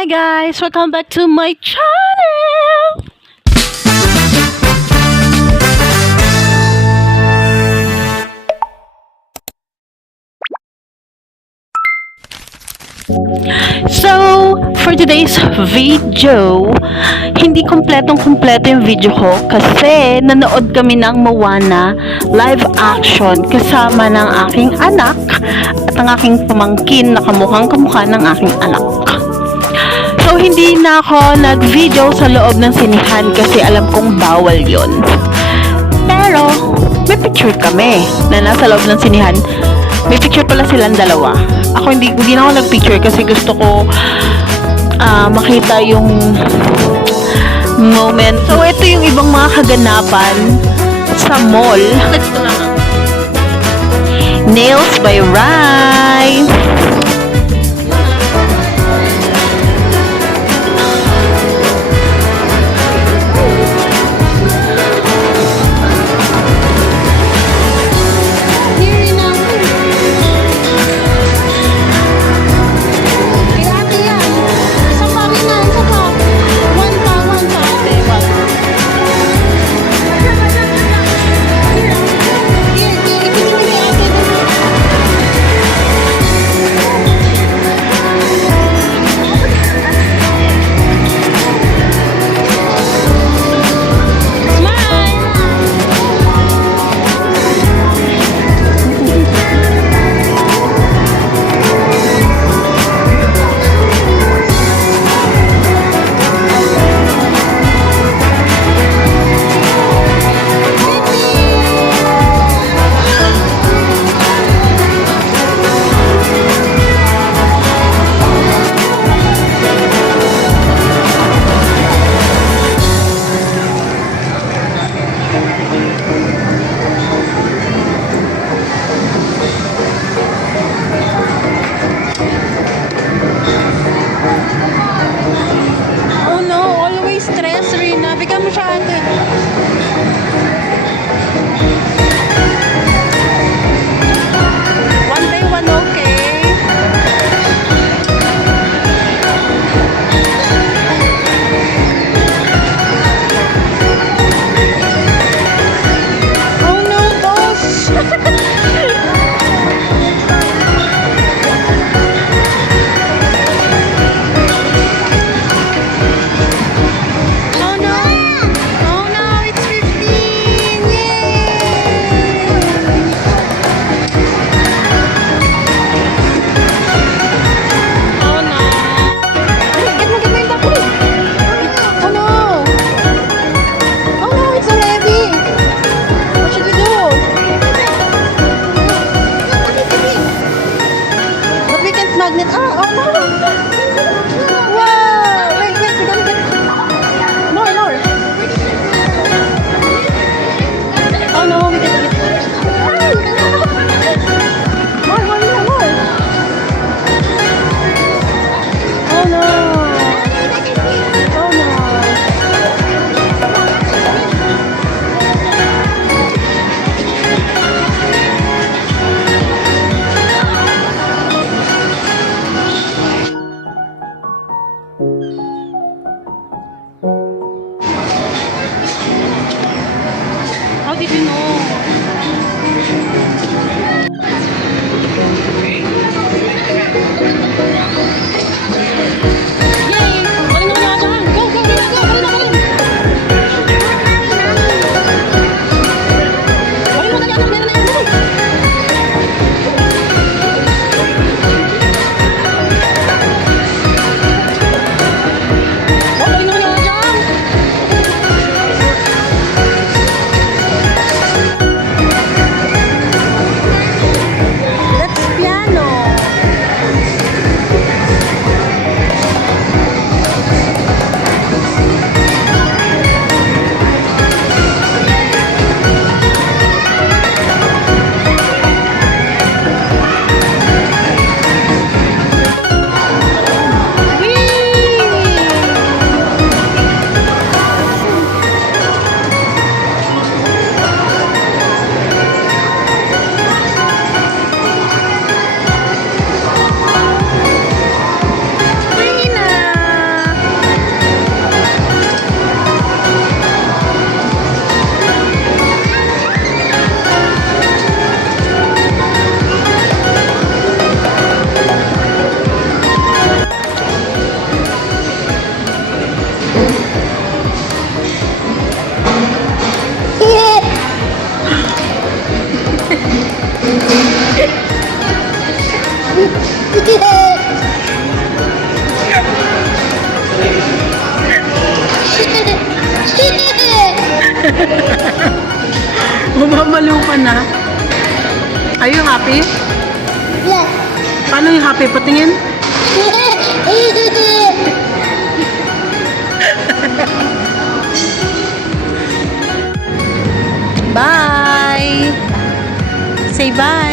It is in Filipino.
Hi guys! Welcome back to my channel! So, for today's video, hindi kompletong-kompleto yung video ko kasi nanood kami ng Moana live action kasama ng aking anak at ang aking pamangkin na kamukhang-kamukha ng aking anak. So, hindi na ako nag-video sa loob ng sinihan kasi alam kong bawal yon. Pero, may picture kami na nasa loob ng sinihan. May picture pala silang dalawa. Ako hindi na ako nag-picture kasi gusto ko makita yung moment. So, ito yung ibang mga kaganapan sa mall. Nails by Rai. Bumaliw ka na. Are you happy? Yes. Paano yung happy? Patingin? Bye! Say bye!